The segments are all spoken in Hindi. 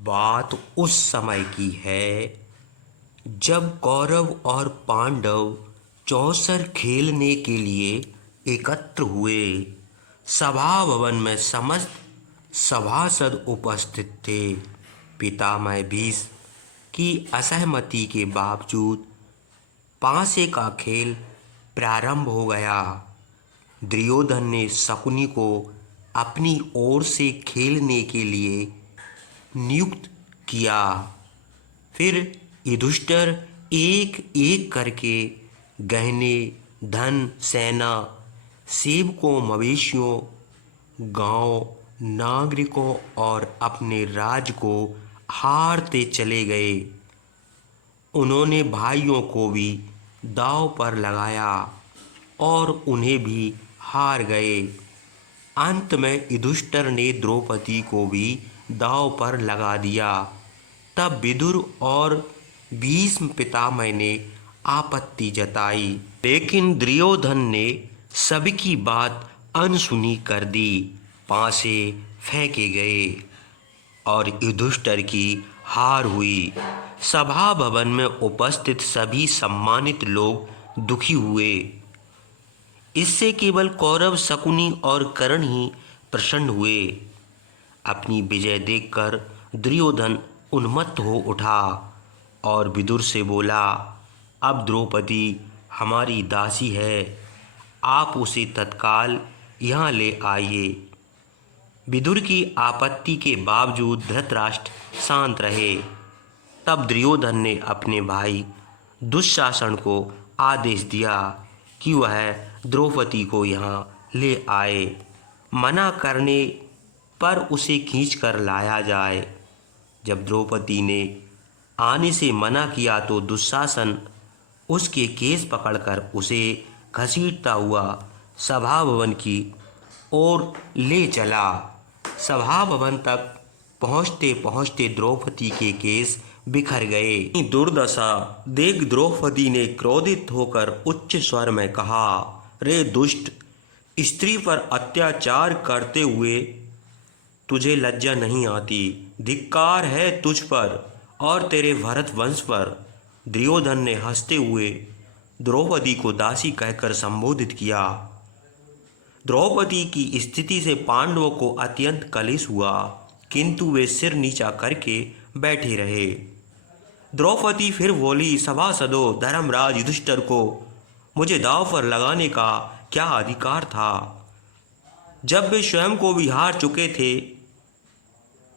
बात उस समय की है जब कौरव और पांडव चौसर खेलने के लिए एकत्र हुए। सभा भवन में समस्त सभासद उपस्थित थे। पितामह भीष्म की असहमति के बावजूद पांसे का खेल प्रारंभ हो गया। दुर्योधन ने शकुनी को अपनी ओर से खेलने के लिए नियुक्त किया। फिर युधिष्ठिर एक एक करके गहने, धन, सेना, सेवकों, मवेशियों, गांव, नागरिकों और अपने राज्य को हारते चले गए। उन्होंने भाइयों को भी दांव पर लगाया और उन्हें भी हार गए। अंत में युधिष्ठिर ने द्रौपदी को भी दांव पर लगा दिया। तब विदुर और भीष्म पितामह ने आपत्ति जताई, लेकिन दुर्योधन ने सबकी बात अनसुनी कर दी। पांसे फेंके गए और युधिष्ठिर की हार हुई। सभा भवन में उपस्थित सभी सम्मानित लोग दुखी हुए। इससे केवल कौरव, शकुनी और कर्ण ही प्रसन्न हुए। अपनी विजय देखकर दुर्योधन उन्मत्त हो उठा और विदुर से बोला, अब द्रौपदी हमारी दासी है, आप उसे तत्काल यहाँ ले आइए। विदुर की आपत्ति के बावजूद धृतराष्ट्र शांत रहे। तब दुर्योधन ने अपने भाई दुशासन को आदेश दिया कि वह द्रौपदी को यहाँ ले आए। मना करने पर उसे खींचकर लाया जाए। जब द्रौपदी ने आने से मना किया तो दुशासन उसके केस पकड़कर उसे घसीटता हुआ सभा भवन की ओर ले चला। सभा भवन तक पहुँचते पहुँचते द्रौपदी के केस बिखर गए। दुर्दशा देख द्रौपदी ने क्रोधित होकर उच्च स्वर में कहा, रे दुष्ट, स्त्री पर अत्याचार करते हुए तुझे लज्जा नहीं आती? धिक्कार है तुझ पर और तेरे भरत वंश पर। दुर्योधन ने हंसते हुए द्रौपदी को दासी कहकर संबोधित किया। द्रौपदी की स्थिति से पांडवों को अत्यंत कलेश हुआ, किंतु वे सिर नीचा करके बैठे रहे। द्रौपदी फिर बोली, सभासदों, धर्मराज युधिष्ठिर को मुझे दांव पर लगाने का क्या अधिकार था, जब वे स्वयं को भी हार चुके थे?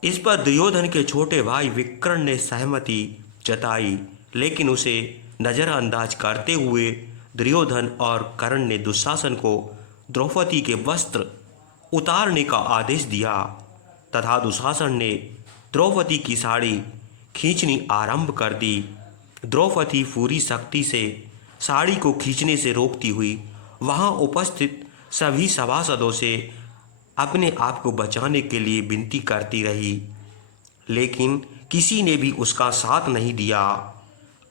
इस पर दुर्योधन के छोटे भाई विकर्ण ने सहमति जताई, लेकिन उसे नजरअंदाज करते हुए दुर्योधन और कर्ण ने दुशासन को द्रौपदी के वस्त्र उतारने का आदेश दिया तथा दुशासन ने द्रौपदी की साड़ी खींचनी आरंभ कर दी। द्रौपदी पूरी शक्ति से साड़ी को खींचने से रोकती हुई वहां उपस्थित सभी सभासदों से अपने आप को बचाने के लिए विनती करती रही, लेकिन किसी ने भी उसका साथ नहीं दिया।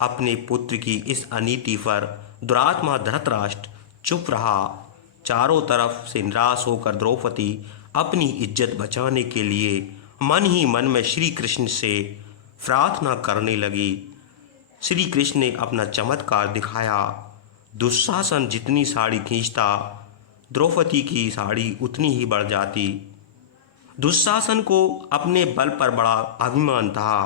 अपने पुत्र की इस अनीति पर दुरात्मा धृतराष्ट्र चुप रहा। चारों तरफ से निराश होकर द्रौपदी अपनी इज्जत बचाने के लिए मन ही मन में श्री कृष्ण से प्रार्थना करने लगी। श्री कृष्ण ने अपना चमत्कार दिखाया। दुशासन जितनी साड़ी खींचता, द्रौपदी की साड़ी उतनी ही बढ़ जाती। दुशासन को अपने बल पर बड़ा अभिमान था,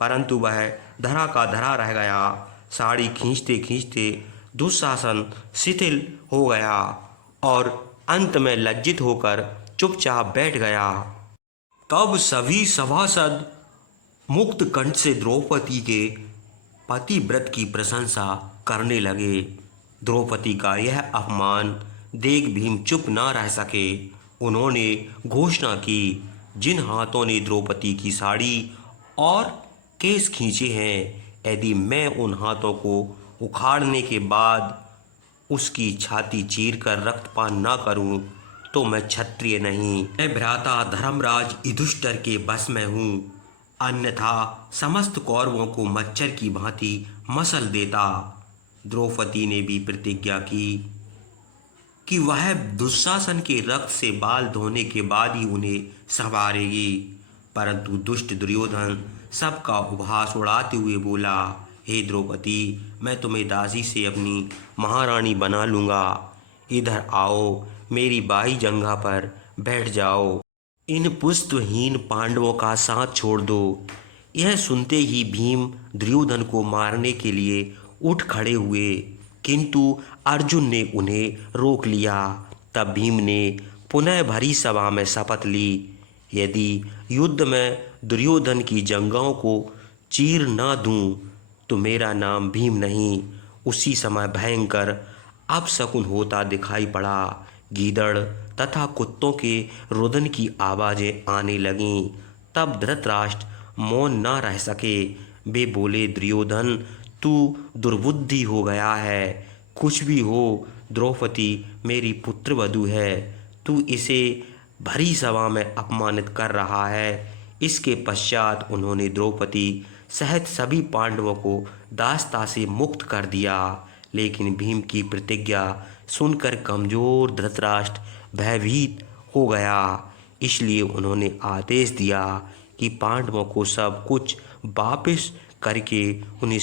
परंतु वह धरा का धरा रह गया। साड़ी खींचते खींचते दुशासन शिथिल हो गया और अंत में लज्जित होकर चुपचाप बैठ गया। तब सभी सभासद मुक्त कंठ से द्रौपदी के पतिव्रत की प्रशंसा करने लगे। द्रौपदी का यह अपमान देख भीम चुप न रह सके। उन्होंने घोषणा की, जिन हाथों ने द्रौपदी की साड़ी और केस खींचे हैं, यदि मैं उन हाथों को उखाड़ने के बाद उसकी छाती चीरकर रक्तपान न करूं, तो मैं क्षत्रिय नहीं। मैं भ्राता धर्मराज युधिष्ठिर के बस में हूँ, अन्यथा समस्त कौरवों को मच्छर की भांति मसल देता। द्रौपदी ने भी प्रतिज्ञा की कि वह दुशासन के रक्त से बाल धोने के बाद ही उन्हें संवारेगी। परंतु दुष्ट दुर्योधन सबका उपहास उड़ाते हुए बोला, हे द्रौपदी, मैं तुम्हें दासी से अपनी महारानी बना लूँगा। इधर आओ, मेरी बाई जंघा पर बैठ जाओ। इन पुष्टहीन पांडवों का साथ छोड़ दो। यह सुनते ही भीम दुर्योधन को मारने के लिए उठ खड़े हुए, किंतु अर्जुन ने उन्हें रोक लिया। तब भीम ने पुनः भरी सभा में शपथ ली, यदि युद्ध में दुर्योधन की जंघाओं को चीर न दूं तो मेरा नाम भीम नहीं। उसी समय भयंकर अपशकुन होता दिखाई पड़ा। गीदड़ तथा कुत्तों के रुदन की आवाजें आने लगीं। तब धृतराष्ट्र मौन न रह सके। वे बोले, दुर्योधन, तू दुर्बुद्धि हो गया है। कुछ भी हो, द्रौपदी मेरी पुत्रवधू है। तू इसे भरी सभा में अपमानित कर रहा है। इसके पश्चात उन्होंने द्रौपदी सहित सभी पांडवों को दासता से मुक्त कर दिया। लेकिन भीम की प्रतिज्ञा सुनकर कमजोर धृतराष्ट्र भयभीत हो गया। इसलिए उन्होंने आदेश दिया कि पांडवों को सब कुछ वापस करके उन्हें